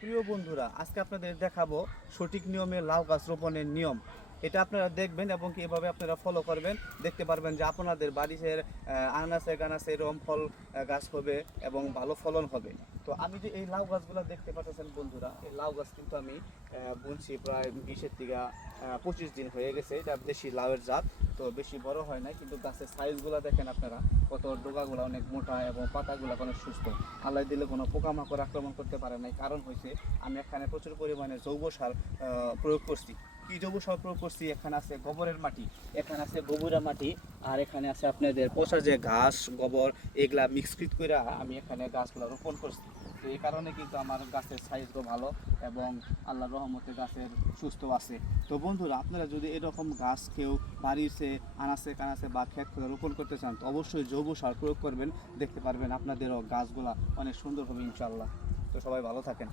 প্রিয় বন্ধুরা, আজকে আপনাদের দেখাবো সঠিক নিয়মে লাউ গাছ রোপণের নিয়ম। এটা আপনারা দেখবেন এবং কি এভাবে আপনারা ফলো করবেন, দেখতে পারবেন যে আপনাদের বাড়িতে আনাচে কানাচে এরকম ফল গাছ হবে এবং ভালো ফলন হবে। তো আমি যে এই লাউ গাছগুলো দেখতে পাচ্ছেন বন্ধুরা, এই লাউ গাছ কিন্তু আমি বুনছি প্রায় 20 থেকে 25 দিন হয়ে গেছে। এটা দেশি লাউয়ের জাত, তো বেশি বড় হয় না, কিন্তু গাছের সাইজগুলো দেখেন আপনারা, কত ডোগাগুলো অনেক মোটা এবং পাতাগুলো অনেক সুস্থ। আল্লাহ দিলে কোনো পোকামাকড় আক্রমণ করতে পারে নাই। কারণ হয়েছে আমি এখানে প্রচুর পরিমাণে জৈব সার প্রয়োগ করছি। কি জৈব সার প্রয়োগ করছি? এখানে আছে গোবরের মাটি, এখানে আছে গোবরের মাটি, আর এখানে আছে আপনাদের পচা যে ঘাস গোবর, এগুলা মিক্সড করে আমি এখানে গাছগুলো রোপণ করছি। তো এই কারণে কিন্তু আমার গাছের সাইজও ভালো এবং আল্লাহর রহমতে গাছের সুস্থ আছে। তো বন্ধুরা, আপনারা যদি এরকম গাছ কেউ বাড়িতে আনাচে কানাচে বা ক্ষেত করে রোপণ করতে চান, তো অবশ্যই জৈব সার প্রয়োগ করবেন। দেখতে পারবেন আপনাদেরও গাছগুলা অনেক সুন্দর হবে ইনশাআল্লাহ। তো সবাই ভালো থাকেন।